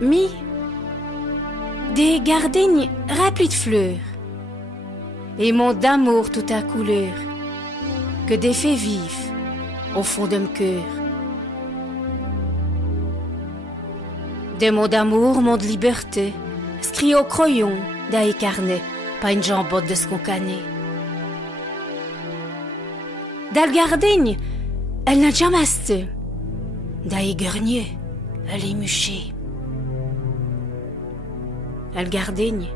Mi, des gardegnes remplis de fleurs, et monde d'amour tout à couleur, que des faits vifs au fond de mon cœur. Des mots d'amour, mots de liberté, scrit au crayon d'un carnet, pas une jambotte de ce qu'on connaît. Dans le gardeigne, elle n'a jamais resté. Dans les guerniers, elle est muchée. Elle gardeigne,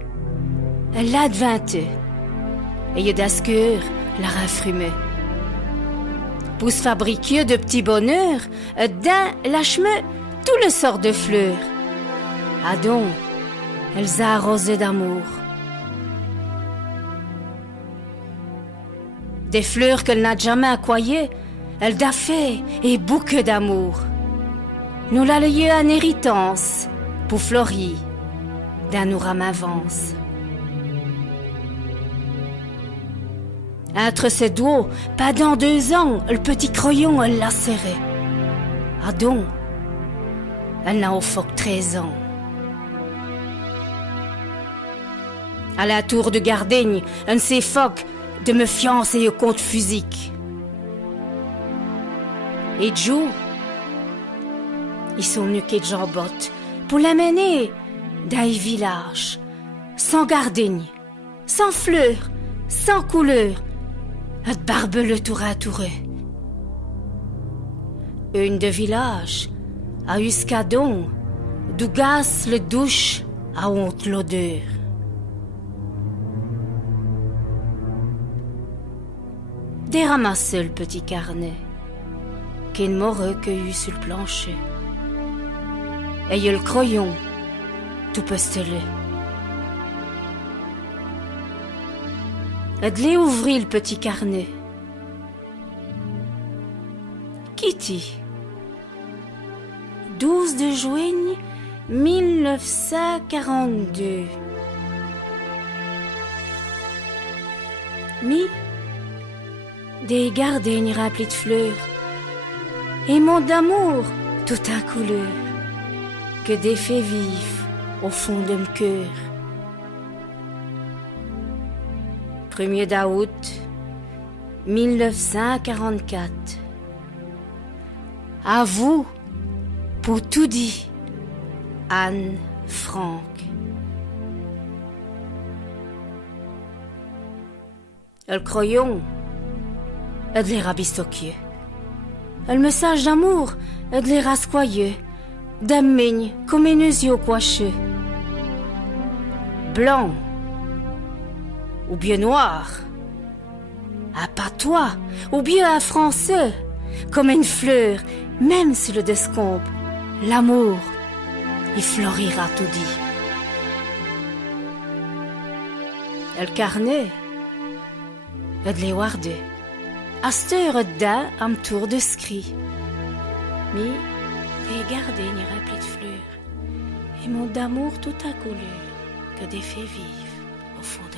elle l'a de 20 ans. Et y a das cœur, la rafrumée. Pour se fabriquer de petits bonheurs, d'un lâche-me tout le sort de fleurs. Ah donc, elles a arrosé d'amour. Des fleurs qu'elle n'a jamais accoyées, elle d'a fait et beaucoup d'amour. Nous l'a lieu en héritance, pour fleurir, d'un nous avance. Entre ses doigts, pas dans 2 ans, le petit crayon, elle l'a serré. Ah donc, elle n'a au phoque 13 ans. À la tour de Gardaigne, un de ses phoques de me fiancer au compte physique. Et Joe, ils sont nuqués de jambotte pour l'amener dans les villages, sans Gardaigne, sans fleurs, sans couleur, à barbeleux tour à tour. Une de village, à Uscadon, d'Ougas le douche à honte l'odeur. Déramasse le petit carnet, qu'une m'a recueilli sur le plancher. Et y a le crayon, tout postelé. Elle ouvrit le petit carnet. Kitty, 12 de juin 1942. Mi, des gardegnes remplis de fleurs, et mon d'amour tout en couleur, que des faits vifs au fond de mon cœur. 1er d'août 1944. À vous, pour tout dit, Anne Frank. Le crayon, elle les rabistoquieux. Le message d'amour, elle les rascoyeux. D'amigne, comme une yeux coicheux. Blanc, ou bien noir, à patois, ou bien à français, comme une fleur, même sur le descombe, l'amour, il fleurira tout dit. Le carnet, elle les guardé, à cette heure d'un am tour de scrit. Mais, les gardegnes remplis de fleurs, et mon d'amour tout à couleur, que des faits vifs au fond